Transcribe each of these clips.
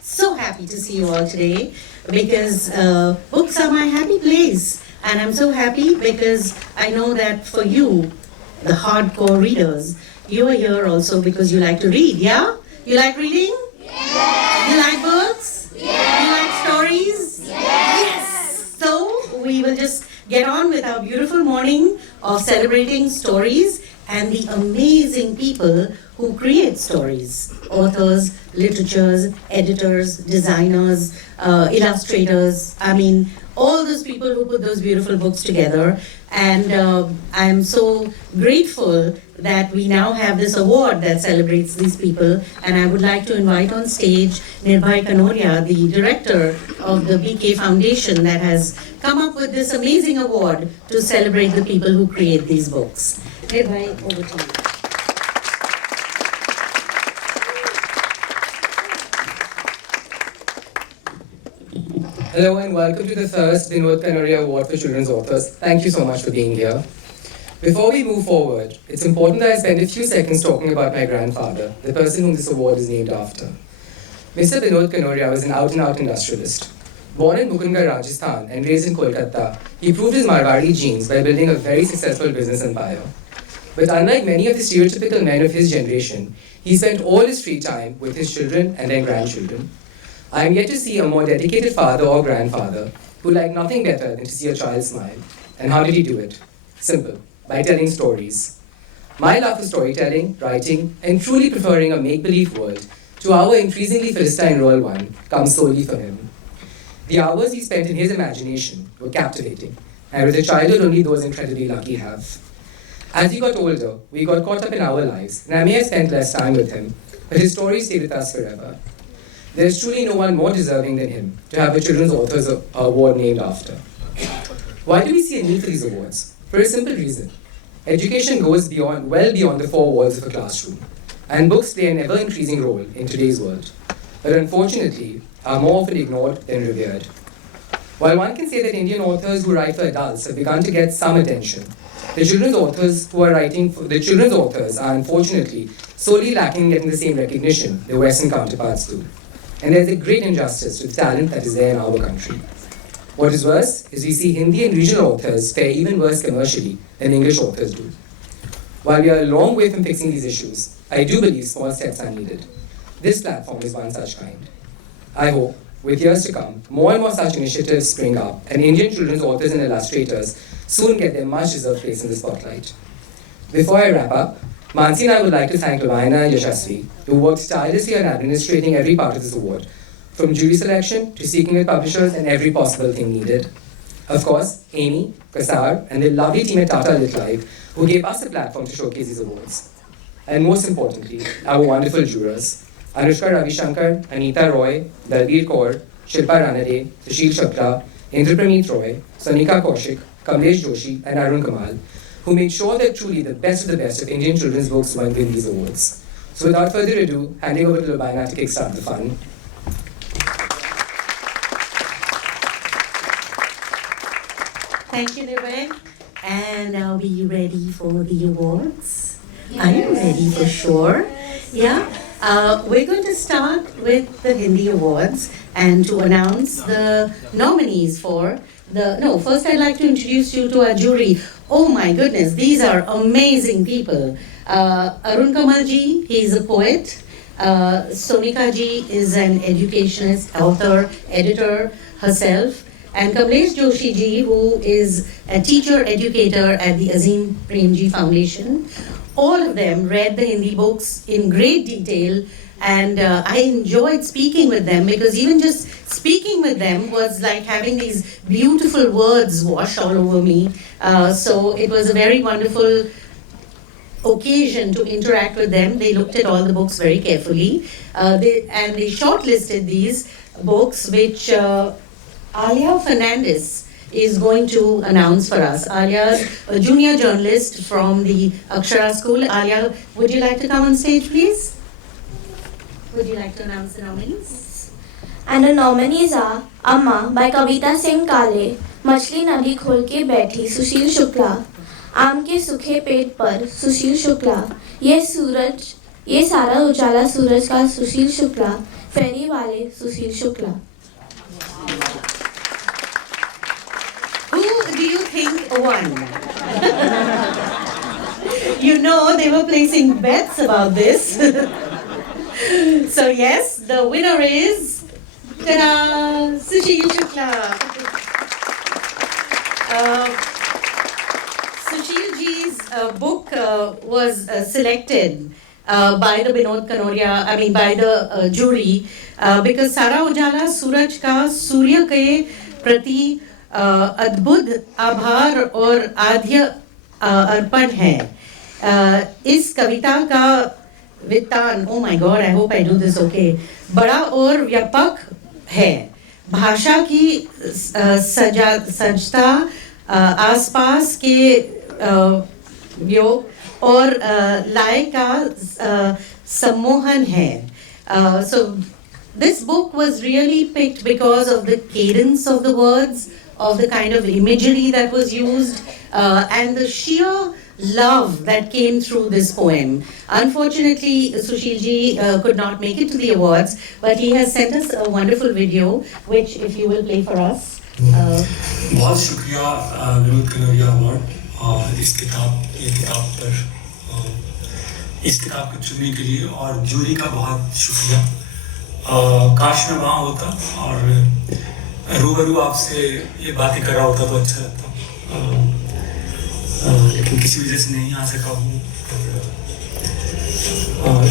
so happy to see you all today because books are my happy place. And I'm so happy because I know that for you, the hardcore readers, you are here also because you like to read, yeah? You like reading? Yes! You like books? Yes! You like stories? Yes! So we will just get on with our beautiful morning of celebrating stories and the amazing people who create stories. Authors, literatures, editors, designers, illustrators, all those people who put those beautiful books together. And I'm so grateful that we now have this award that celebrates these people. And I would like to invite on stage Nariman Kanoria, the director of the BK Foundation that has come up with this amazing award to celebrate the people who create these books. Nariman, over to you. Hello and welcome to the first Binod Kanoria Award for Children's Authors. Thank you so much for being here. Before we move forward, it's important that I spend a few seconds talking about my grandfather, the person whom this award is named after. Mr. Binod Kanoria was an out-and-out industrialist. Born in Mukundgarh, Rajasthan and raised in Kolkata, he proved his Marwari genes by building a very successful business empire. But unlike many of the stereotypical men of his generation, he spent all his free time with his children and their grandchildren. I am yet to see a more dedicated father or grandfather who liked nothing better than to see a child smile. And how did he do it? Simple, by telling stories. My love for storytelling, writing, and truly preferring a make-believe world to our increasingly Philistine rural one comes solely from him. The hours he spent in his imagination were captivating, and with a childhood only those incredibly lucky have. As he got older, we got caught up in our lives, and I may have spent less time with him, but his stories stayed with us forever. There is truly no one more deserving than him to have a Children's Authors Award named after. Why do we see a need for these awards? For a simple reason. Education goes well beyond the four walls of a classroom, and books play an ever-increasing role in today's world, but unfortunately are more often ignored than revered. While one can say that Indian authors who write for adults have begun to get some attention, the children's authors are unfortunately sorely lacking in getting the same recognition their Western counterparts do. And there's a great injustice to the talent that is there in our country. What is worse is we see Hindi and regional authors fare even worse commercially than English authors do. While we are a long way from fixing these issues, I do believe small steps are needed. This platform is one such kind. I hope, with years to come, more and more such initiatives spring up, and Indian children's authors and illustrators soon get their much-deserved place in the spotlight. Before I wrap up, Mansi and I would like to thank Lovaina and Yashasvi, who worked tirelessly on administrating every part of this award, from jury selection to speaking with publishers and every possible thing needed. Of course, Amy, Kasar, and the lovely team at Tata Literature, who gave us a platform to showcase these awards. And most importantly, our wonderful jurors, Anushka Ravishankar, Anita Roy, Dalbir Kaur, Shilpa Ranade, Sushil Chopra, Indrapramit Roy, Sonika Kaushik, Kamlesh Joshi, and Arun Kamal, who made sure that truly the best of Indian children's books won win these awards. So without further ado, handing over to Lovaina to kickstart the fun. Thank you, Nariman. And are we ready for the awards? Yes. Are you ready for sure? Yeah? We're going to start with the Hindi Awards and to announce the nominees for first I'd like to introduce you to our jury. Oh my goodness, these are amazing people. Arun Kamal ji, he's a poet. Sonika ji is an educationist, author, editor herself. And Kamlesh Joshi ji, who is a teacher educator at the Azim Premji Foundation. All of them read the Hindi books in great detail, and I enjoyed speaking with them because even just speaking with them was like having these beautiful words wash all over me. So it was a very wonderful occasion to interact with them. They looked at all the books very carefully, they shortlisted these books, which Alia Fernandez is going to announce for us. Alia's a junior journalist from the Akshara School. Alia, would you like to come on stage, please? Would you like to announce the nominees? And the nominees are Amma by Kavita Singh Kale, Machli Nadi Khol Ke Baithi, Sushil Shukla, Aam Ke Sukhe Pet Par, Sushil Shukla, Ye Sara Ujala Suraj Ka, Sushil Shukla, फेरी वाले सुशील Shukla. Who do you think won? You know, they were placing bets about this. So yes, the winner is ta-da, Sushil Shukla. Sushil ji's book was selected by the Binod Kanoria, by the jury because Sara Ujala Suraj ka Surya ke prati अद्भुत आभार और आद्य अर्पण है। इस कविता का वित्तान, oh my God, I hope I do this okay, बड़ा और व्यापक है। भाषा की सजता आसपास के योग और लय का सम्मोहन है। So this book was really picked because of the cadence of the words, of the kind of imagery that was used, and the sheer love that came through this poem. Unfortunately, Sushil ji could not make it to the awards, but he has sent us a wonderful video, which if you will play for us. बहुत शुक्रिया Vinod Kanoria award इस किताब पर इस किताब को चुनने के लिए, और जूरी का बहुत शुक्रिया। काश मैं वहाँ होता और रूबरू आपसे ये बातें कर रहा होता तो अच्छा लगता, लेकिन किसी वजह से नहीं आ सका हूँ।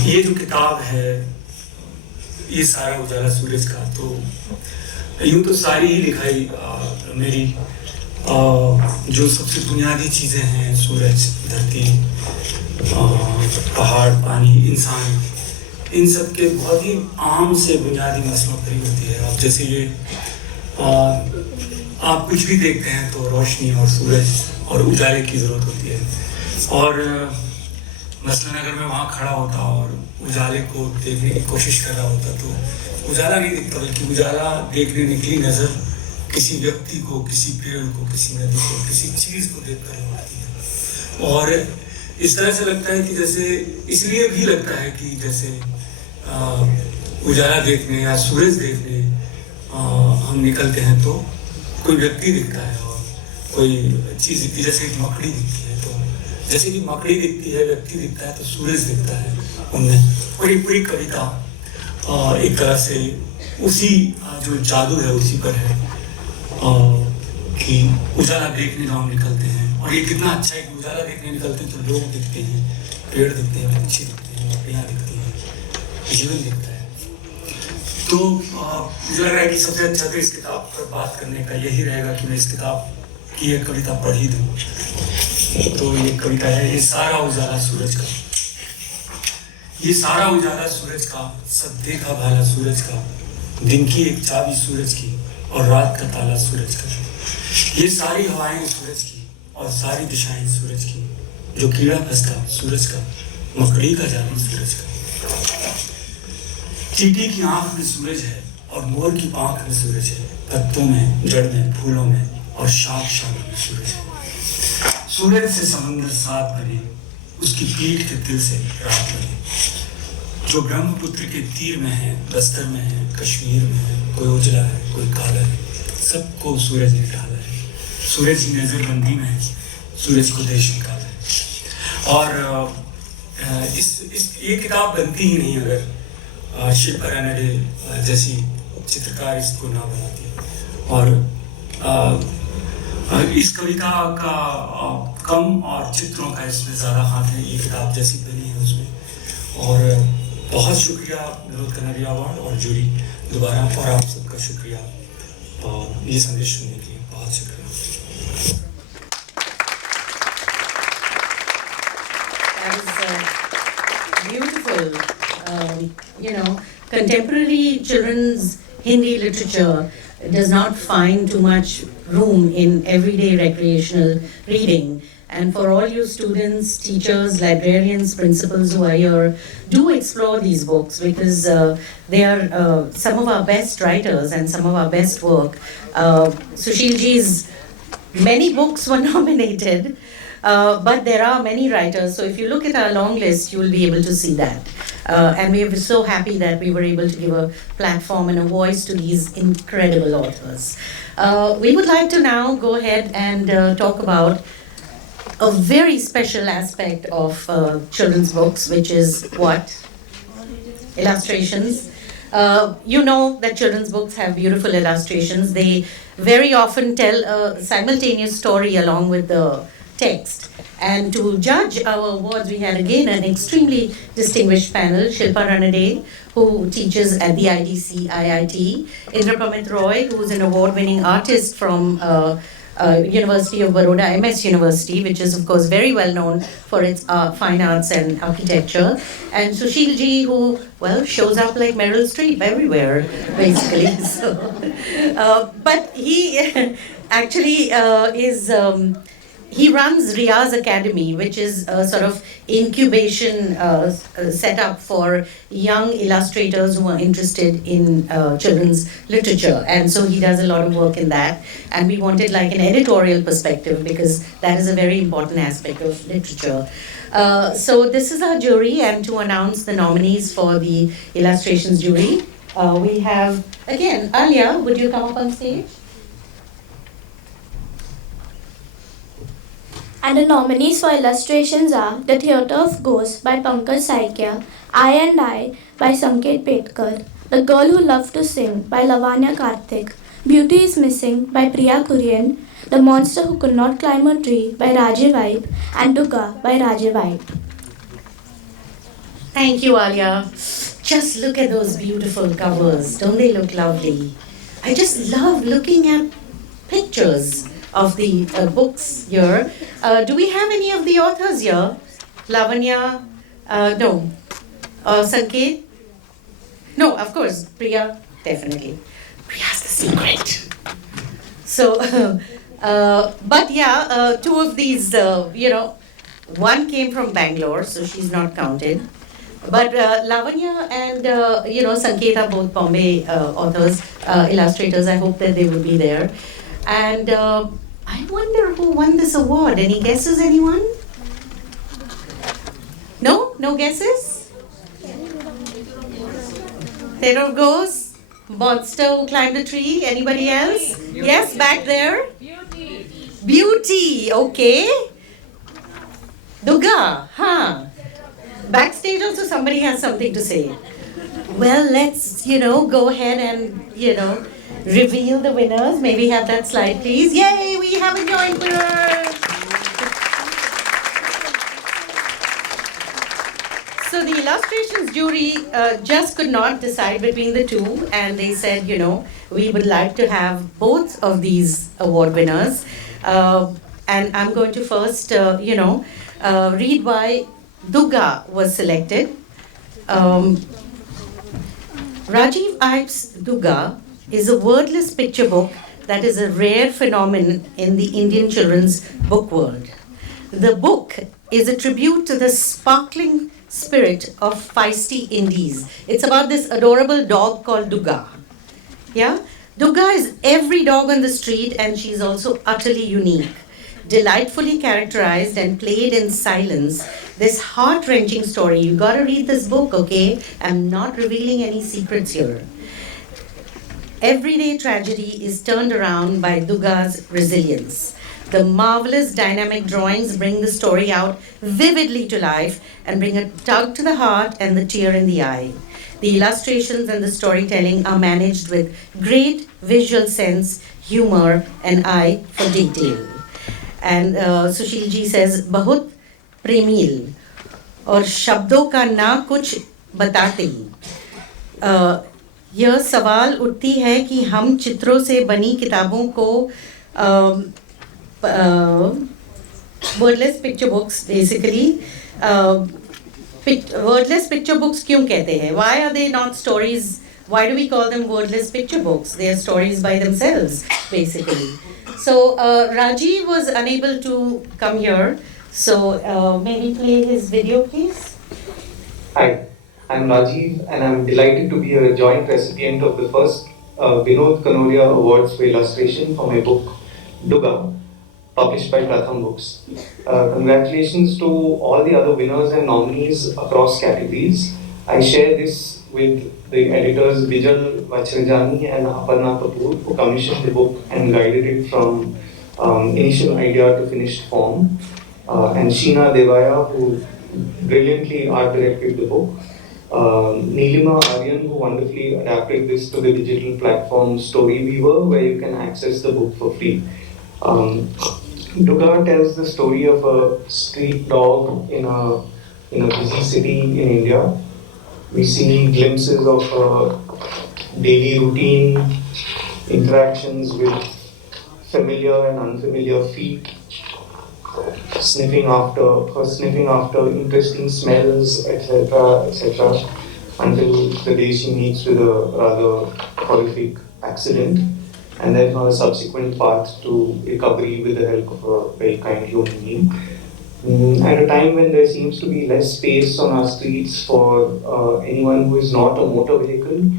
ये जो किताब है, ये सारा उजाला सूरज का, तो यूँ तो सारी ही लिखाई मेरी जो सबसे बुनियादी चीज़ें हैं, सूरज, धरती, पहाड़, पानी, इंसान, इन सब के बहुत ही आम से बुनियादी मसलों पर ही होती है। अब जैसे ये आप कुछ भी देखते हैं तो रोशनी और सूरज और उजाले की ज़रूरत होती है, और मसलन अगर मैं वहाँ खड़ा होता और उजाले को देखने की कोशिश कर रहा होता तो उजाला नहीं दिखता, बल्कि उजाला देखने निकली नज़र किसी व्यक्ति को, किसी पेड़ को, किसी नदी को, किसी चीज़ को देख कर होती है। और इस तरह से लगता है कि जैसे, इसलिए भी लगता है कि जैसे उजाला देखने या सूरज देखने हम निकलते हैं तो कोई व्यक्ति दिखता है और कोई चीज़ दिखती है, जैसे एक मकड़ी दिखती है, तो जैसे कि मकड़ी दिखती है, व्यक्ति दिखता है, तो सूरज दिखता है उनमें। और ये पूरी कविता एक तरह से उसी जो जादू है उसी पर है कि उजाला देखने जब हम निकलते हैं, और ये कितना अच्छा है कि उजाला देखने निकलते हैं तो लोग दिखते हैं, पेड़ दिखते हैं, पक्षी दिखते हैं, मकड़ियाँ दिखती हैं, जीवन दिखता है। तो मुझे लग रहा है कि सबसे अच्छा तो इस किताब पर बात करने का यही रहेगा कि मैं इस किताब की एक कविता पढ़ ही दूँ। तो ये कविता है, ये सारा उजाला सूरज का, ये सारा उजाला सूरज का, सब देखा भाला सूरज का, दिन की एक चाबी सूरज की और रात का ताला सूरज का, ये सारी हवाएं सूरज की और सारी दिशाएं सूरज की, जो कीड़ा फंसता सूरज का, मकड़ी का जादू सूरज का, चींटी की आंख में सूरज है और मोर की पांख में सूरज है, पत्तों में, जड़ में, फूलों में और शाख शाख में सूरज है। सूरज से समंदर साथ बने, उसकी पीठ के तिल से रात बने, जो ब्रह्मपुत्र के तीर में है, बस्तर में है, कश्मीर में है, कोई उजला है, कोई काला है, सबको सूरज ने ढाला है। सूरज की नजरबंदी में है, सूरज को देश निकाला है। और ये किताब बनती ही नहीं अगर शिल्पा रानडे जैसी चित्रकार इसको ना बनाती। और इस कविता का कम और चित्रों का इसमें ज़्यादा हाथ है, ये किताब जैसी बनी है उसमें। और बहुत शुक्रिया बिनोद कनोरिया अवार्ड और जूरी दोबारा, और आप सबका शुक्रिया और ये संदेश सुनने के लिए बहुत शुक्रिया। Beautiful. Contemporary children's Hindi literature does not find too much room in everyday recreational reading. And for all you students, teachers, librarians, principals who are here, do explore these books because they are some of our best writers and some of our best work. Sushil ji's many books were nominated. But there are many writers, so if you look at our long list, you will be able to see that. And we are so happy that we were able to give a platform and a voice to these incredible authors. We would like to now go ahead and talk about a very special aspect of children's books, which is what? Illustrations. You know that children's books have beautiful illustrations. They very often tell a simultaneous story along with the text. And to judge our awards, we had again an extremely distinguished panel, Shilpa Ranade, who teaches at the IDC IIT, Indra Pramit Roy, who is an award-winning artist from University of Baroda, MS University, which is of course very well known for its fine arts and architecture, and Sushil ji, who, well, shows up like Meryl Streep everywhere, basically. So, but he actually is. He runs Riaz Academy, which is a sort of incubation setup for young illustrators who are interested in children's literature. And so he does a lot of work in that. And we wanted like an editorial perspective because that is a very important aspect of literature. So this is our jury, and to announce the nominees for the illustrations jury, we have, again, Alia, would you come up on stage? And the nominees for illustrations are The Theatre of Ghosts by Pankaj Saikia, I and I by Sanket Petkar, The Girl Who Loved to Sing by Lavanya Karthik, Beauty is Missing by Priya Kurian, The Monster Who Could Not Climb a Tree by Rajiv Vaib, and Duga by Rajiv Vaib. Thank you, Alia. Just look at those beautiful covers. Don't they look lovely? I just love looking at pictures of the books here. Do we have any of the authors here? Lavanya? No. Sanket? No, of course. Priya? Definitely. Priya's the secret. So, but yeah, two of these, one came from Bangalore, so she's not counted. But Lavanya and, Sanket are both Bombay authors, illustrators. I hope that they will be there. And I wonder who won this award. Any guesses, anyone? No? No guesses? Theatre of Ghosts? Monster Who Climbed a Tree? Anybody else? Yes, back there? Beauty, okay. Duga, huh? Backstage also somebody has something to say. Well, let's, go ahead and, reveal the winners. Maybe have that slide, please. Yay, we have a joint winner. So the illustrations jury just could not decide between the two, and they said, we would like to have both of these award winners. And I'm going to first, read why Duga was selected. Rajiv Vaib's Duga is a wordless picture book that is a rare phenomenon in the Indian children's book world. The book is a tribute to the sparkling spirit of feisty Indies. It's about this adorable dog called Duga. Yeah? Duga is every dog on the street, and she's also utterly unique. Delightfully characterized and played in silence, this heart-wrenching story, you gotta read this book, okay? I'm not revealing any secrets here. Everyday tragedy is turned around by Duga's resilience. The marvelous dynamic drawings bring the story out vividly to life and bring a tug to the heart and the tear in the eye. The illustrations and the storytelling are managed with great visual sense, humor, and eye for detail. And Sushil ji says, बहुत प्रेमील और शब्दों का ना कुछ बताते ही यह सवाल उठती है कि हम चित्रों से बनी किताबों को wordless picture books basically wordless picture books क्यों कहते हैं? Why are they not stories? Why do we call them wordless picture books? They are stories by themselves, basically. So Rajiv was unable to come here. So maybe play his video, please. Hi, I'm Rajiv, and I'm delighted to be a joint recipient of the first Binod Kanoria Awards for illustration for my book, Duga. published by Pratham Books. Congratulations to all the other winners and nominees across categories. I share this with the editors Vijal Vachrajani and Aparna Kapoor, who commissioned the book and guided it from initial idea to finished form, and Sheena Devaya, who brilliantly art directed the book. Neelima Aryan, who wonderfully adapted this to the digital platform Storyweaver, where you can access the book for free. Duga tells the story of a street dog in a busy city in India. We see glimpses of daily routine, interactions with familiar and unfamiliar feet, sniffing after interesting smells, etc., etc., until the day she meets with a rather horrific accident, and then her subsequent path to recovery with the help of a very kind human being. At a time when there seems to be less space on our streets for anyone who is not a motor vehicle,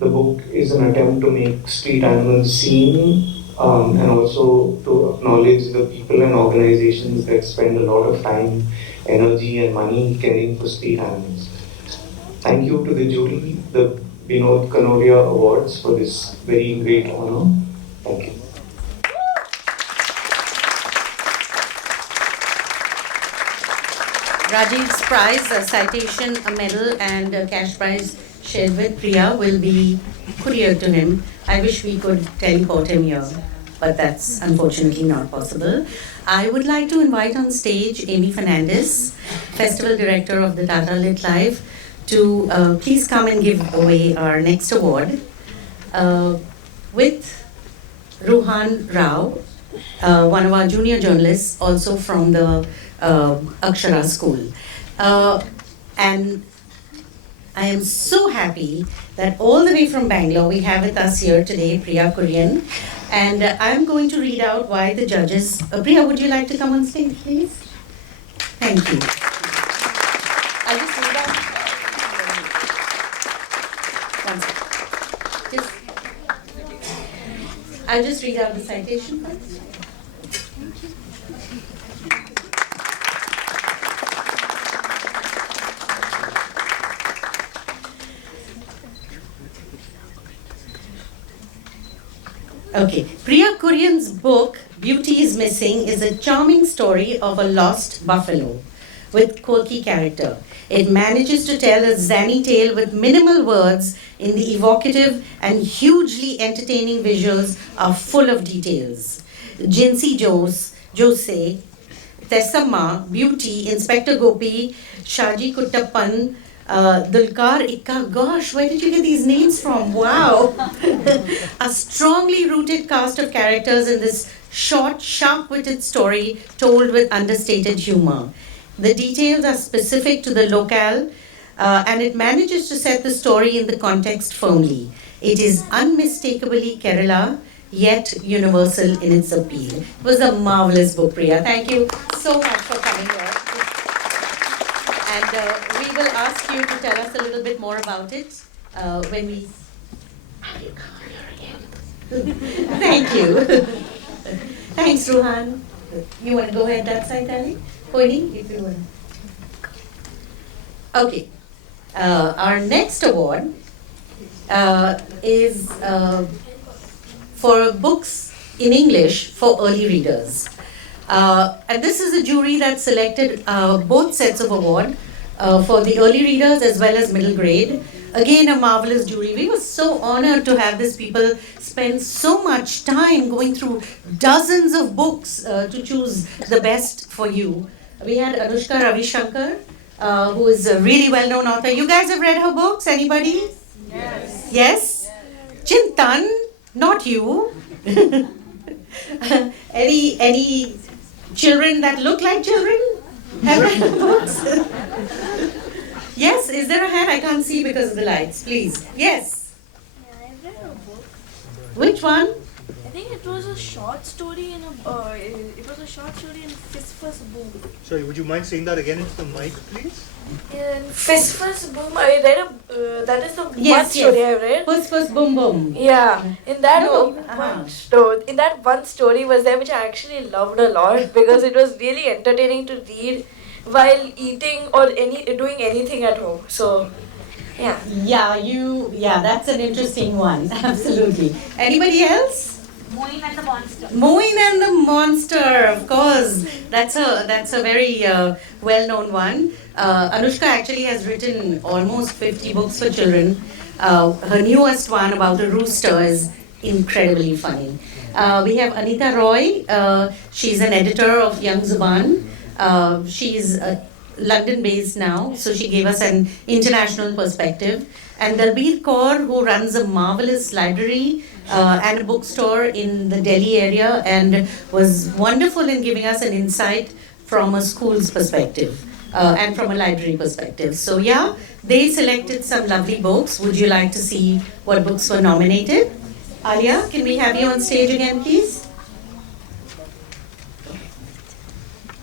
the book is an attempt to make street animals seen, and also to acknowledge the people and organizations that spend a lot of time, energy and money caring for street animals. Thank you to the jury, the Binod Kanoria Awards, for this very great honor. Thank you. Rajiv's prize, a citation, a medal, and a cash prize shared with Priya will be couriered to him. I wish we could teleport him here, but that's unfortunately not possible. I would like to invite on stage Amy Fernandez, Festival Director of the Tata Lit Live, to please come and give away our next award with Ruhan Rao, one of our junior journalists, also from the Akshara School. And I am so happy that all the way from Bangalore we have with us here today Priya Kurian. And I'm going to read out why the judges... Priya, would you like to come on stage, please? Thank you. I'll just read out... One second. I'll just read out the citation first. Okay, Priya Kurian's book, Beauty is Missing, is a charming story of a lost buffalo with quirky character. It manages to tell a zany tale with minimal words in the evocative and hugely entertaining visuals are full of details. Jinsi Jose, Tessamma, Beauty, Inspector Gopi, Shaji Kuttappan, Dulkar Ikka, gosh, where did you get these names from? Wow! A strongly rooted cast of characters in this short, sharp-witted story told with understated humor. The details are specific to the locale, and it manages to set the story in the context firmly. It is unmistakably Kerala, yet universal in its appeal. It was a marvelous book, Priya. Thank you so much for coming here. And we will ask you to tell us a little bit more about it when we... Thank you. Thanks, Ruhan. You want to go ahead that side, Tali? Pointing, if you want. Okay. Our next award is for books in English for early readers. And this is a jury that selected both sets of award for the early readers as well as middle grade. Again, a marvelous jury. We were so honored to have these people spend so much time going through dozens of books to choose the best for you. We had Anushka Ravishankar, who is a really well-known author. You guys have read her books? Anybody? Yes. Yes? Chintan, not you. Any children that look like children have read the books? Yes, is there a hand? I can't see because of the lights. Please. Yes. Yeah, I've read a book. Which one? I think it's it was a short story in Fist Boom. Sorry, would you mind saying that again into the mic, please? In Fist Boom, I read that is the Yes, one story I read. Puss Boom Boom. Yeah, in that No. one story was there which I actually loved a lot because it was really entertaining to read while eating or doing anything at home. So, yeah. Yeah, that's an interesting one. Absolutely. Anybody else? Moin and the Monster. Moin and the Monster, of course. That's a very well-known one. Anushka actually has written almost 50 books for children. Her newest one about a rooster is incredibly funny. We have Anita Roy. She's an editor of Young Zuban. She's London-based now, so she gave us an international perspective. And Dalbir Kaur, who runs a marvelous library and a bookstore in the Delhi area, and was wonderful in giving us an insight from a school's perspective and from a library perspective. So yeah, they selected some lovely books. Would you like to see what books were nominated? Alia, can we have you on stage again, please?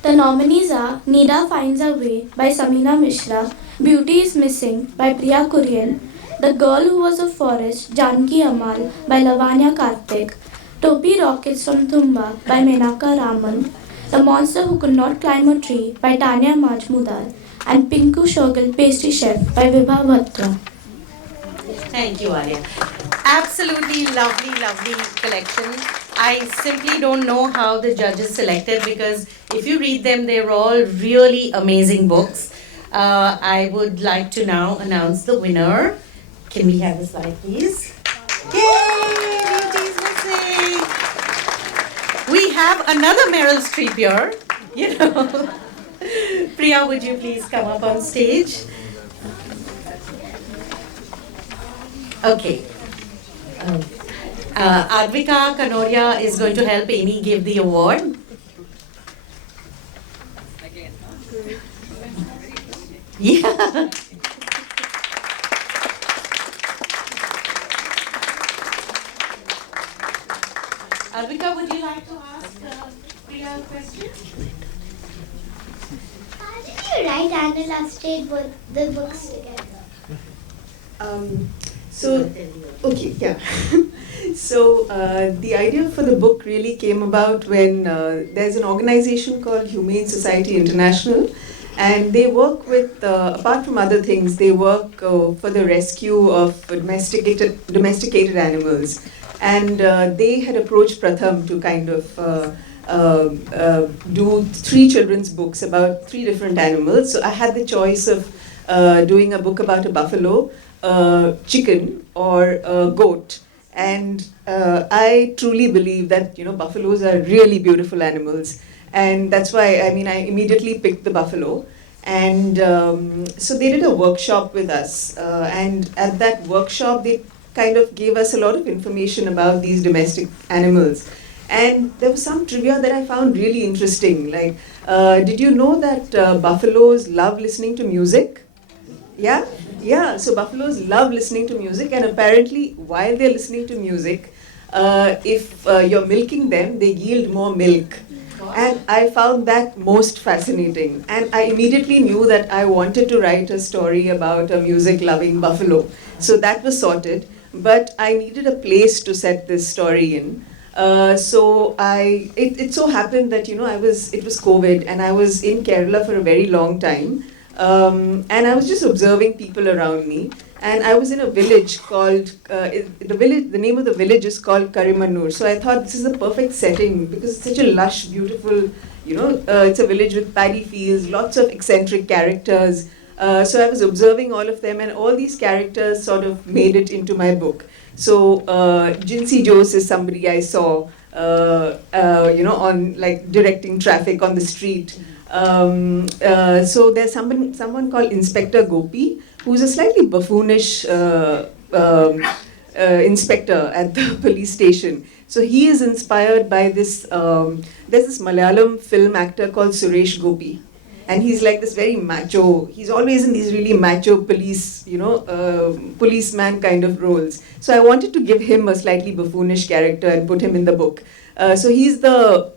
The nominees are Nida Finds a Way by Samina Mishra, Beauty is Missing by Priya Kurian, The Girl Who Was a Forest, Janki Amal by Lavanya Karthik, Topi Rockets from Thumba by Menaka Raman, The Monster Who Could Not Climb a Tree by Tanya Majmudar, and Pinku Shogal Pastry Chef by Vibha Bhatra. Thank you, Alia. Absolutely lovely collection. I simply don't know how the judges selected, because if you read them, they're all really amazing books. I would like to now announce the winner. Can we have a slide, please? Yay! Beauty's missing. We have another Meryl Streep here. You know. Priya, would you please come up on stage? Okay. Advika Kanoria is going to help Amy give the award. Yeah. Advika, would you like to ask Priya a question? How did you write and illustrate both the books together? So the idea for the book really came about when there's an organization called Humane Society International, and they work with, apart from other things, they work for the rescue of domesticated animals. And they had approached Pratham to kind of do 3 children's books about 3 different animals. So I had the choice of doing a book about a buffalo, chicken, or a goat. And I truly believe that, you know, buffaloes are really beautiful animals. And that's why, I immediately picked the buffalo. And so they did a workshop with us. And at that workshop, they kind of gave us a lot of information about these domestic animals. And there was some trivia that I found really interesting. Like, did you know that buffaloes love listening to music? Yeah? Yeah, so buffaloes love listening to music, and apparently while they're listening to music, if you're milking them, they yield more milk. And I found that most fascinating. And I immediately knew that I wanted to write a story about a music-loving buffalo. So that was sorted, but I needed a place to set this story in. So it so happened that, you know, it was COVID, and I was in Kerala for a very long time. And I was just observing people around me, and I was in a village called, the name of the village is called Karimanur. So I thought this is the perfect setting because it's such a lush, beautiful, you know, it's a village with paddy fields, lots of eccentric characters. So I was observing all of them, and all these characters sort of made it into my book. So Jinsi Jose is somebody I saw, you know, on like directing traffic on the street. So there's someone called Inspector Gopi, who's a slightly buffoonish inspector at the police station. So he is inspired by this, there's this Malayalam film actor called Suresh Gopi. And he's like this very macho. He's always in these really macho police, policeman kind of roles. So I wanted to give him a slightly buffoonish character and put him in the book. So he's the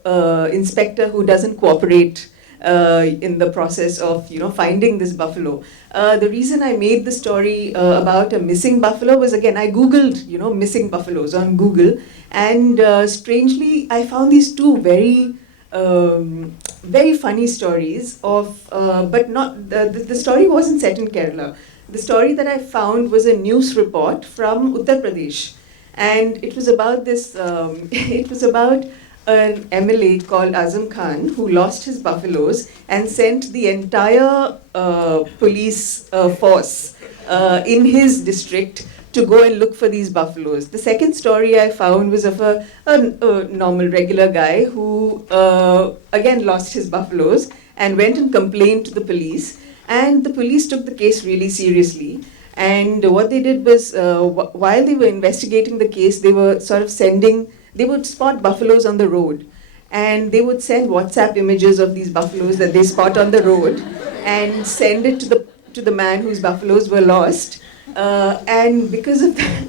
inspector who doesn't cooperate in the process of finding this buffalo. The reason I made the story about a missing buffalo was, again, I googled missing buffaloes on Google, and strangely I found these two very funny stories of, but not the story wasn't set in Kerala. The story that I found was a news report from Uttar Pradesh, and it was about this. It was about an MLA called Azam Khan who lost his buffaloes and sent the entire police force in his district to go and look for these buffaloes. The second story I found was of a normal, regular guy who again lost his buffaloes and went and complained to the police. And the police took the case really seriously. And what they did was, while they were investigating the case, they were sort of they would spot buffaloes on the road. And they would send WhatsApp images of these buffaloes that they spot on the road and send it to the man whose buffaloes were lost. And because of that,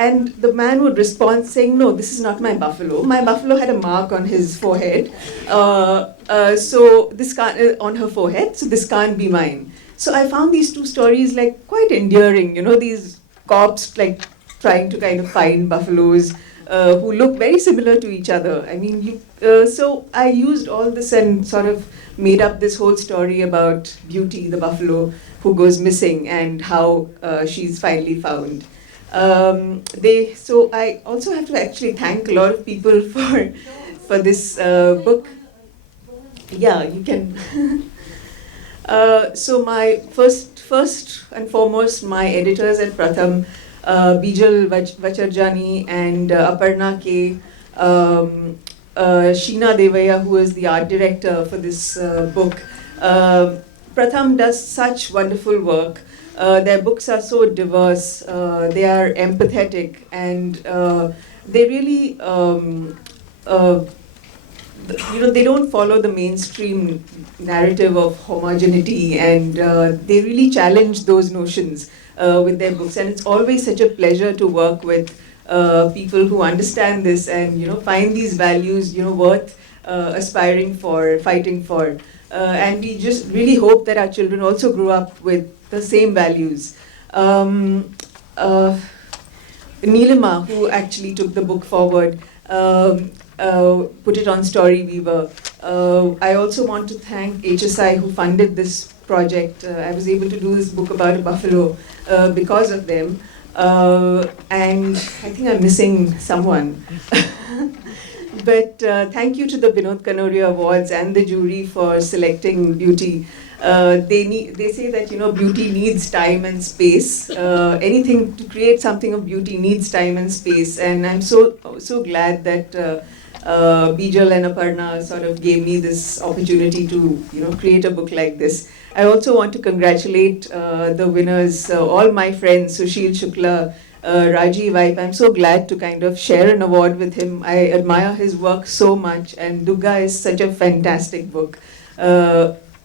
and the man would respond saying, "No, this is not my buffalo. My buffalo had a mark on his forehead, so this can't on her forehead. So this can't be mine." So I found these two stories like quite endearing. These cops like trying to kind of find buffaloes who look very similar to each other. I mean, so I used all this and sort of made up this whole story about Beauty, the buffalo who goes missing, and how she's finally found. So I also have to actually thank a lot of people for this book. Yeah, you can. So my first and foremost, my editors at Pratham, Bijal Vacharjani and Aparna K, Sheena Devaya, who is the art director for this book. Pratham does such wonderful work. Their books are so diverse, they are empathetic, and they really, they don't follow the mainstream narrative of homogeneity, and they really challenge those notions with their books. And it's always such a pleasure to work with people who understand this and find these values worth aspiring for, fighting for. And we just really hope that our children also grow up with the same values. Neelima, who actually took the book forward, put it on Storyweaver. I also want to thank HSI, who funded this project. I was able to do this book about a buffalo because of them. And I think I'm missing someone. But thank you to the Binod Kanoria Awards and the jury for selecting Beauty. They say that beauty needs time and space. Anything to create something of beauty needs time and space, and I'm so glad that Bijal and Aparna sort of gave me this opportunity to create a book like this. I also want to congratulate the winners, all my friends, Sushil Shukla, Rajiv Vaip. I'm so glad to kind of share an award with him. I admire his work so much, and Dugga is such a fantastic book.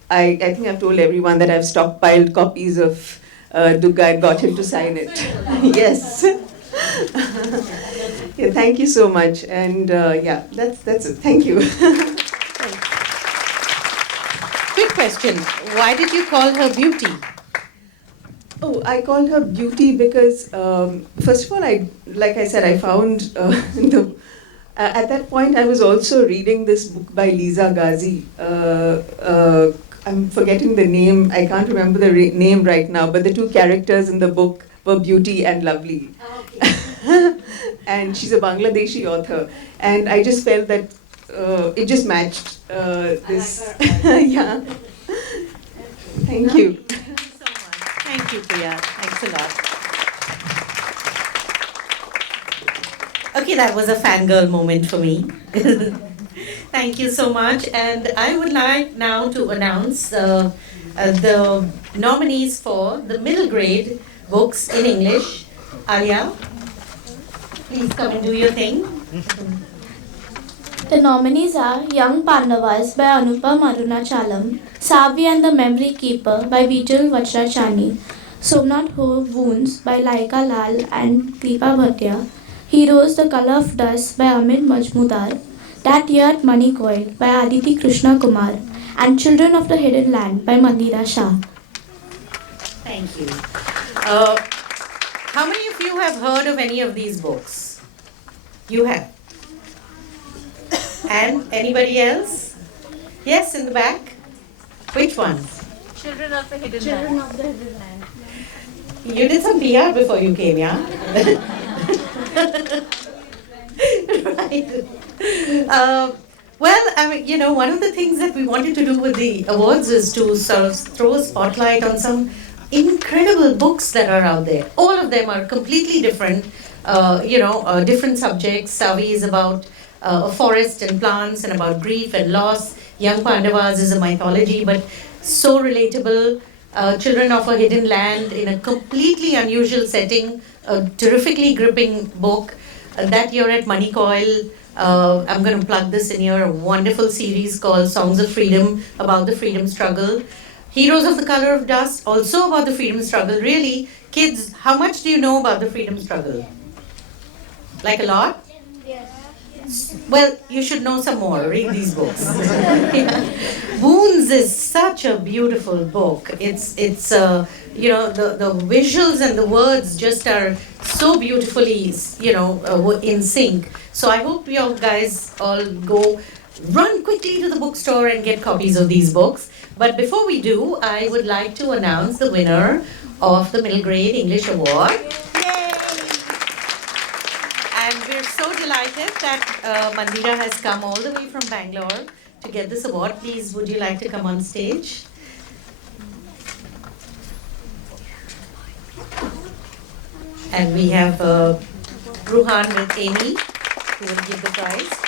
I think I've told everyone that I've stockpiled copies of Dugga and got him to sign it. Yes. Yeah, thank you so much. And yeah, that's it. Thank you. Quick question. Why did you call her Beauty? Oh, I called her Beauty because, first of all, like I said, I found at that point I was also reading this book by Liza Ghazi. I'm forgetting the name. I can't remember the name right now, but the two characters in the book were Beauty and Lovely. Oh, okay. And she's a Bangladeshi author. And I just felt that it just matched this. Yeah. Thank you. Thank you, Priya. Thanks a lot. Okay, that was a fangirl moment for me. Thank you so much. And I would like now to announce the nominees for the middle grade books in English. Alia, please come and do your thing. The nominees are Young Pandavas by Anupam Arunachalam, Savi and the Memory Keeper by Vijay Vajrachani, Somnath Ho Wounds by Laika Lal and Deepa Bhatia, Heroes The Color of Dust by Amit Majmudar, That Year at Manikoil by Aditi Krishna Kumar, and Children of the Hidden Land by Mandira Shah. Thank you. How many of you have heard of any of these books? You have. And anybody else? Yes, in the back. Which ones? Children of the Hidden Children Land. of the Hidden Land. You did some PR before you came, yeah? Right. Well, I mean, one of the things that we wanted to do with the awards is to sort of throw a spotlight on some incredible books that are out there. All of them are completely different, different subjects. Savi is about a forest and plants and about grief and loss. Young Pandavas is a mythology, but so relatable. Children of a Hidden Land in a completely unusual setting, a terrifically gripping book. That year at Manikoil, I'm going to plug this in here, a wonderful series called Songs of Freedom about the freedom struggle. Heroes of the Color of Dust, also about the freedom struggle. Really, kids, how much do you know about the freedom struggle? Like a lot? Well, you should know some more. Read these books. Yeah. Wounds is such a beautiful book. It's the visuals and the words just are so beautifully, in sync. So I hope you guys all go run quickly to the bookstore and get copies of these books. But before we do, I would like to announce the winner of the Middle Grade English Award. Yay! And we're so delighted that Mandira has come all the way from Bangalore to get this award. Please, would you like to come on stage? And we have Ruhan with Amy, who will give the prize.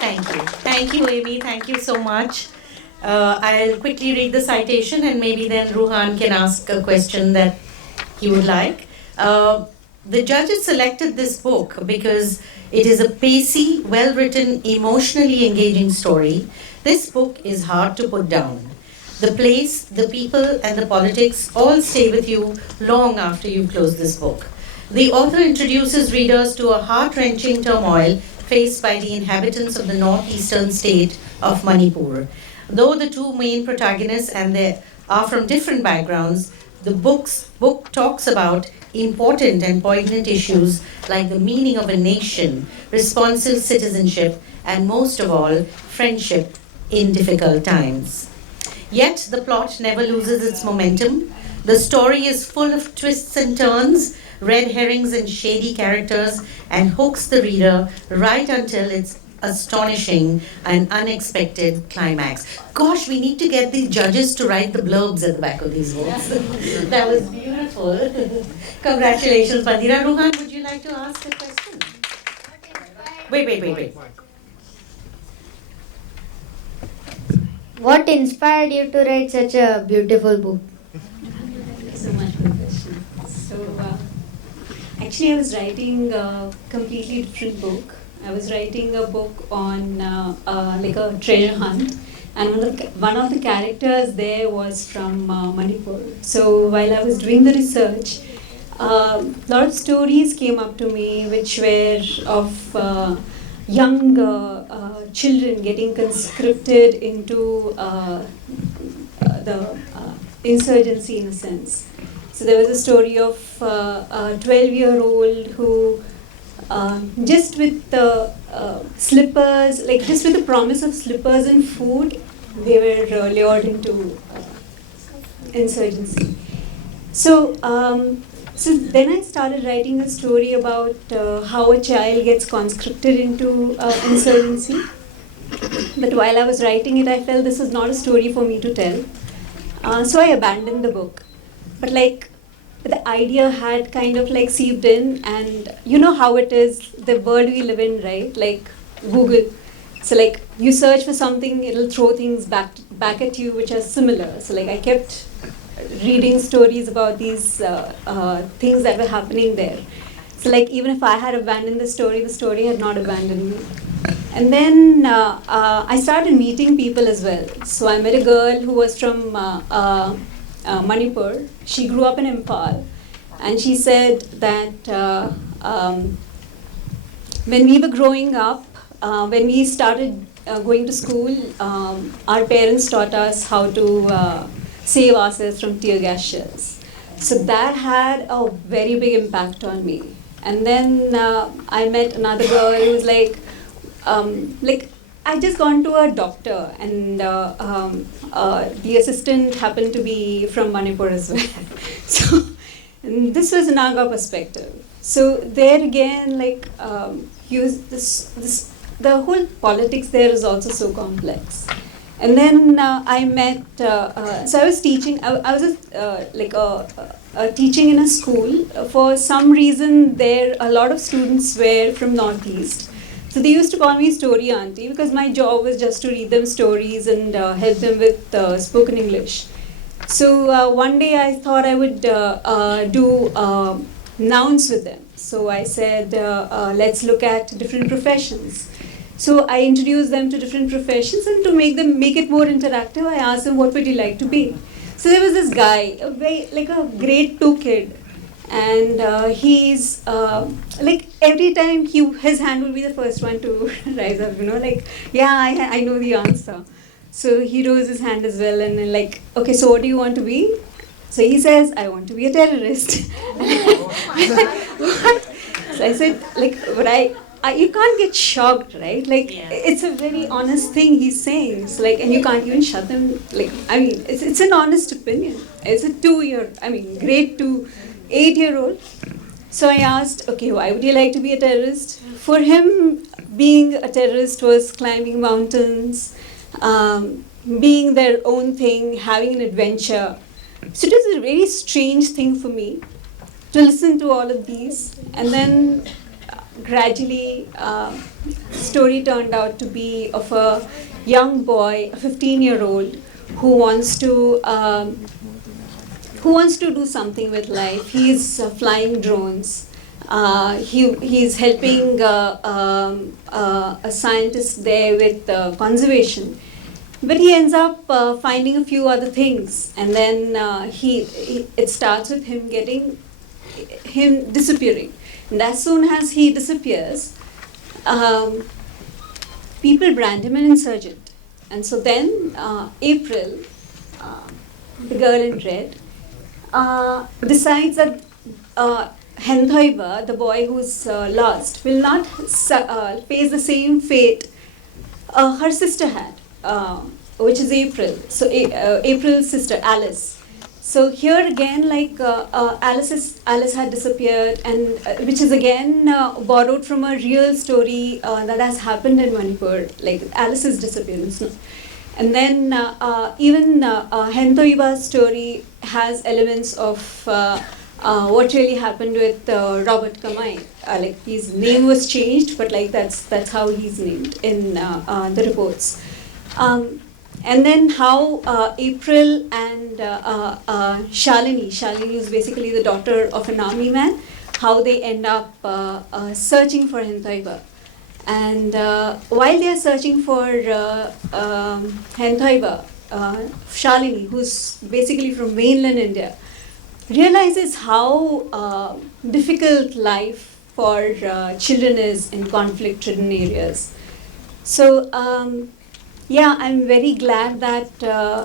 Thank you. Thank you, Amy. Thank you so much. I'll quickly read the citation and maybe then Ruhan can ask a question that he would like. The judges selected this book because it is a pacey, well-written, emotionally engaging story. This book is hard to put down. The place, the people, and the politics all stay with you long after you've closed this book. The author introduces readers to a heart-wrenching turmoil faced by the inhabitants of the northeastern state of Manipur. Though the two main protagonists are from different backgrounds, the book talks about important and poignant issues like the meaning of a nation, responsive citizenship, and most of all, friendship in difficult times. Yet the plot never loses its momentum. The story is full of twists and turns, red herrings and shady characters, and hooks the reader right until its astonishing and unexpected climax. Gosh, we need to get the judges to write the blurbs at the back of these books. That was beautiful. Congratulations, Bandira. Ruhan, would you like to ask a question? Wait. What inspired you to write such a beautiful book? Thank you so much for the question. So, actually, I was writing a completely different book. I was writing a book on like a treasure hunt, and one of the characters there was from Manipur. So while I was doing the research, a lot of stories came up to me which were of young children getting conscripted into the insurgency in a sense. So there was a story of a 12-year-old who just with the slippers, like just with the promise of slippers and food, they were lured into insurgency. So then I started writing a story about how a child gets conscripted into insurgency. But while I was writing it, I felt this was not a story for me to tell. So I abandoned the book. But like the idea had kind of like seeped in, and you know how it is, the world we live in, right? Like Google. So like you search for something, it'll throw things back at you which are similar. So like I kept reading stories about these things that were happening there. So like even if I had abandoned the story had not abandoned me. And then I started meeting people as well. So I met a girl who was from Manipur. She grew up in Imphal, and she said that when we were growing up, when we started going to school, our parents taught us how to save ourselves from tear gas shells. So that had a very big impact on me. And then I met another girl who was like I just gone to a doctor, and the assistant happened to be from Manipur as well. So and this was Naga perspective. So there again, like the whole politics there is also so complex. And then I met. So I was teaching. I was teaching in a school. For some reason, there a lot of students were from Northeast. So they used to call me Story Auntie because my job was just to read them stories and help them with spoken English. So one day I thought I would do nouns with them. So I said, let's look at different professions. So I introduced them to different professions, and to make it more interactive, I asked them, what would you like to be? So there was this guy, like a grade 2 kid. And he's like every time his hand will be the first one to rise up, yeah, I know the answer. So he rose his hand as well, and then like, okay, so what do you want to be? So he says, I want to be a terrorist. What? So I said, like, but you can't get shocked, right? Like, it's a very honest thing he's saying. So, like, and you can't even shut them. Like, I mean, it's an honest opinion. It's a grade 2, 8-year-old. So I asked, okay, why would you like to be a terrorist? For him, being a terrorist was climbing mountains, being their own thing, having an adventure. So it was a very strange thing for me to listen to all of these. And then gradually, story turned out to be of a young boy, a 15-year-old, who wants to do something with life. He's flying drones. He's helping a scientist there with conservation. But he ends up finding a few other things, and then it starts with him disappearing. And as soon as he disappears, people brand him an insurgent. And so then April, the girl in red, decides that Henthoiba, the boy who's lost, will not face the same fate her sister had, which is April. So April's sister, Alice. So here again, like Alice had disappeared, and which is again borrowed from a real story that has happened in Manipur, like Alice's disappearance. No? And then even Henthoiba's story has elements of what really happened with Robert Kamai. Like his name was changed, but like that's how he's named in the reports. And then how April and Shalini is basically the daughter of an army man, how they end up searching for Henthoiba. And while they are searching for Henthoiba, Shalini, who's basically from mainland India, realizes how difficult life for children is in conflict-ridden areas. So, yeah, I'm very glad that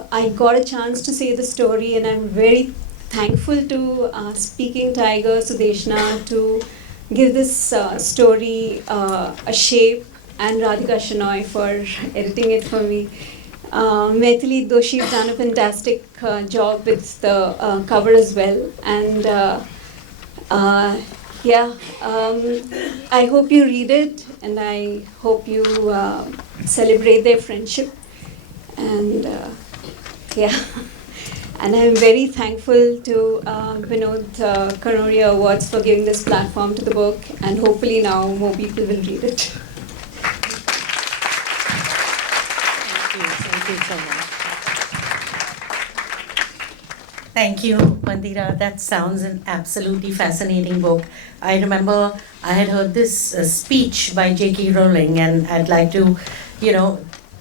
I got a chance to say the story, and I'm very thankful to Speaking Tiger, Sudeshna, to give this story a shape, and Radhika Shenoy for editing it for me. Maithili Doshi has done a fantastic job with the cover as well. And I hope you read it, and I hope you celebrate their friendship. And And I'm very thankful to Binod Kanoria Awards for giving this platform to the book, and hopefully now more people will read it. Thank you so much. Thank you, Mandira. That sounds an absolutely fascinating book. I remember I had heard this speech by J.K. Rowling, and I'd like to,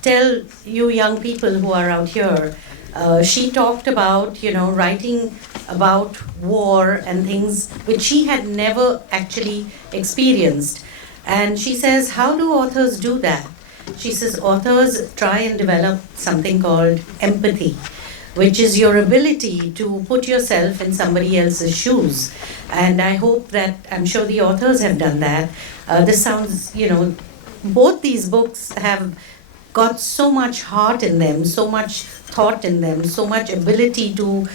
tell you young people who are out here. She talked about, writing about war and things which she had never actually experienced. And she says, how do authors do that? She says, authors try and develop something called empathy, which is your ability to put yourself in somebody else's shoes. And I hope that, I'm sure the authors have done that. This sounds, both these books have got so much heart in them, so much thought in them, so much ability to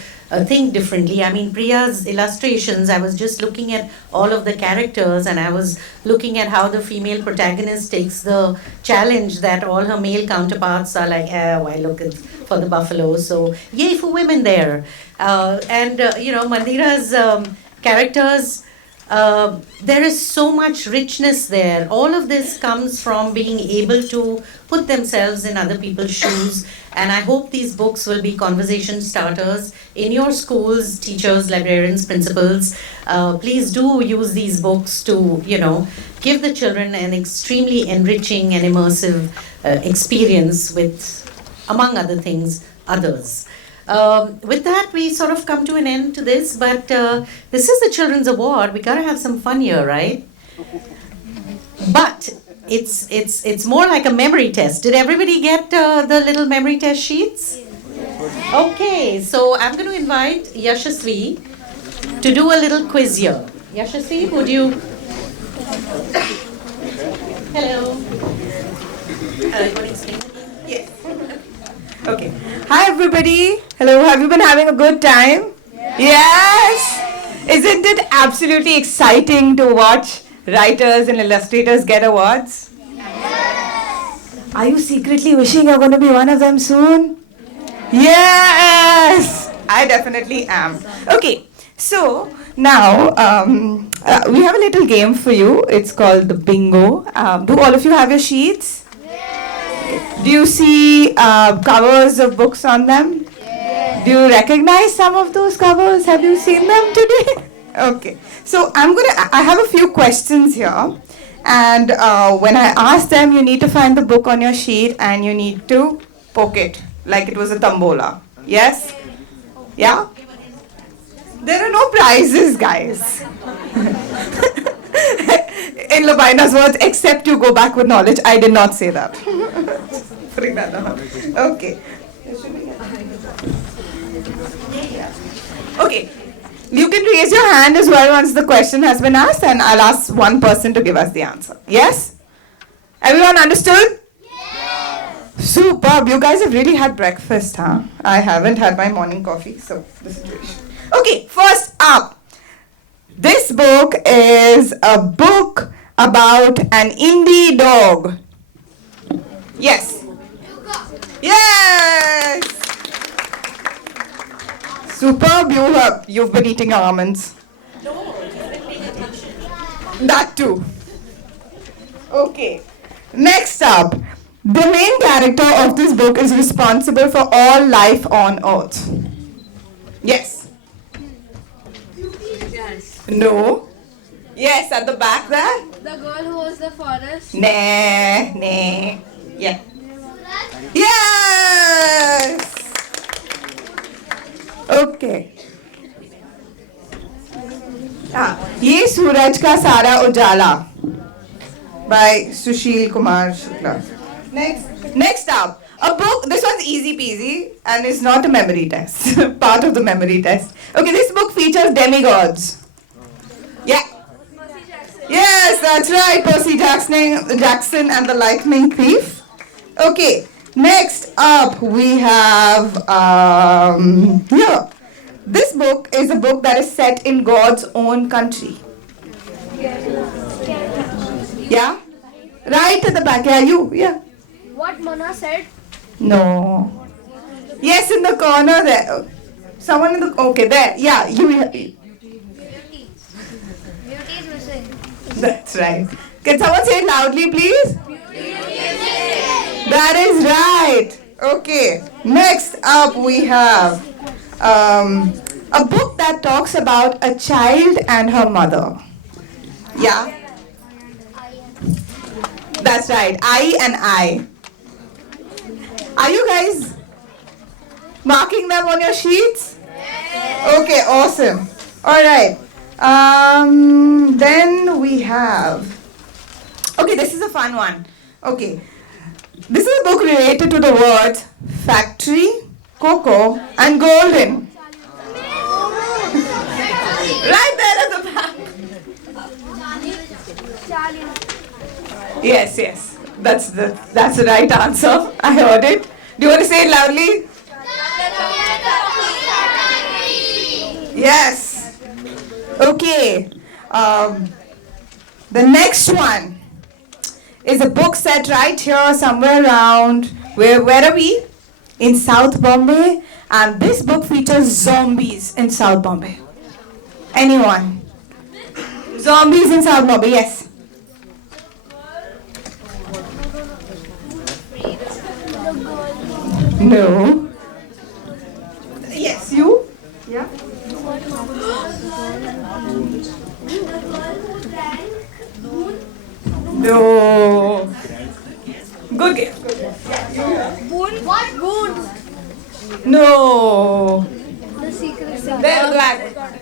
think differently. I mean, Priya's illustrations, I was just looking at all of the characters, and I was looking at how the female protagonist takes the challenge that all her male counterparts are like, why look for the buffalo, so yay for women there. Mandira's characters, there is so much richness there. All of this comes from being able to put themselves in other people's shoes. And I hope these books will be conversation starters in your schools, teachers, librarians, principals. Please do use these books to, give the children an extremely enriching and immersive experience with, among other things, others. With that, we sort of come to an end to this, but this is the Children's Award. We gotta have some fun here, right? But it's more like a memory test. Did everybody get the little memory test sheets? Okay, so I'm going to invite Yashasvi to do a little quiz here. Yashasvi, would you? Hello. Yes. Okay. Hi everybody. Hello. Have you been having a good time? Yes. Isn't it absolutely exciting to watch writers and illustrators get awards? Yes. Are you secretly wishing you're going to be one of them soon? Yes. I definitely am. Okay. So now we have a little game for you. It's called the bingo. Do all of you have your sheets? Yes. Do you see covers of books on them? Yes. Do you recognize some of those covers? Have you seen them today? Okay. So I have a few questions here, and when I ask them, you need to find the book on your sheet and you need to poke it like it was a tombola. Yes? Yeah? There are no prizes, guys. In Labaina's words, except you go back with knowledge. I did not say that. Putting that down. Okay. Okay. You can raise your hand as well once the question has been asked, and I'll ask one person to give us the answer. Yes? Everyone understood? Yes. Superb. You guys have really had breakfast, huh? I haven't had my morning coffee, so the situation. Okay, first up. This book is a book about an indie dog. Yes. Yes. Superb. You've been eating your almonds. That too. Okay. Next up. The main character of this book is responsible for all life on Earth. Yes. No. Yes, at the back there. The girl who was the forest. Nah. Yeah. Yes. Okay. ये सूरज का सारा उजाला by Sushil Kumar Shukla. Next up, a book. This one's easy peasy and is not a memory test. Part of the memory test. Okay, this book features demigods. Yeah. Yes, that's right. Percy Jackson and the Lightning Thief. Okay. Next up, we have here. This book is a book that is set in God's own country. Yeah? Right at the back. Yeah, you. Yeah. What Mona said? No. Yes, in the corner there. Someone in the, okay, there, yeah, you. Beauty is missing. That's right. Can someone say it loudly, please? That is right. Okay. Next up, we have a book that talks about a child and her mother. Yeah. That's right. I and I. Are you guys marking them on your sheets? Okay. Awesome. All right. Then we have. Okay, this is a fun one. Okay. This is a book related to the words factory, cocoa, and golden. Right there at the back. Yes, yes. That's the right answer. I heard it. Do you want to say it loudly? Yes. Okay. The next one is a book set right here somewhere around, where are we? In South Bombay. And this book features zombies in South Bombay. Anyone? Zombies in South Bombay, yes. No. Yes, you? Yeah. No. Good guess. What? Boon. No. The secret thing. There, black.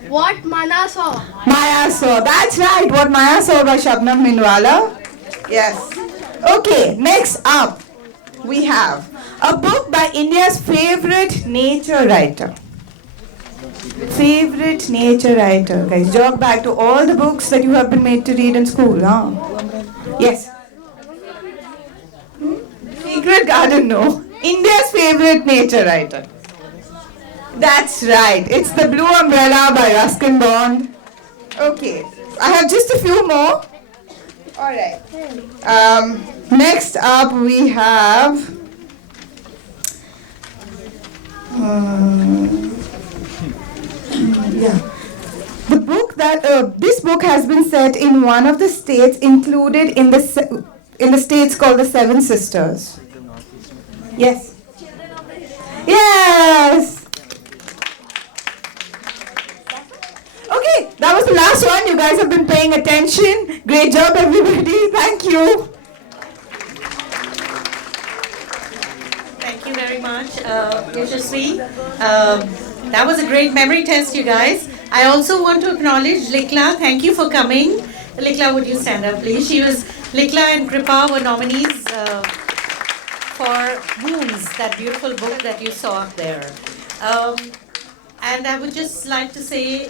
What Mana saw. Maya saw. That's right. What Maya saw by Shabnam Minwala. Yes. Okay. Next up, we have a book by India's favorite nature writer. Favorite nature writer. Guys, jog back to all the books that you have been made to read in school. Huh? Yes. Secret Garden, no. India's favorite nature writer. That's right. It's The Blue Umbrella by Ruskin Bond. Okay. I have just a few more. Alright. Next up we have the book that this book has been set in one of the states included in the states called the Seven Sisters. Yes. Yes. Okay, that was the last one. You guys have been paying attention. Great job, everybody. Thank you. Thank you very much, Yashasvi. That was a great memory test, you guys. I also want to acknowledge Likla. Thank you for coming. Likla, would you stand up, please? Likla and Kripa were nominees for Moons, that beautiful book that you saw up there. And I would just like to say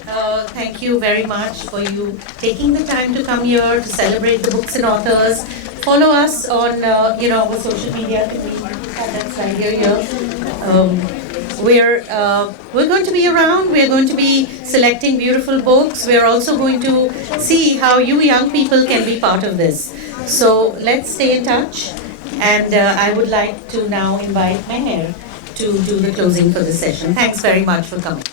thank you very much for you taking the time to come here to celebrate the books and authors. Follow us on our social media. Can we have that slide here? We're going to be around. We're going to be selecting beautiful books. We're also going to see how you young people can be part of this. So let's stay in touch. And I would like to now invite Meher to do the closing for the session. Thanks very much for coming.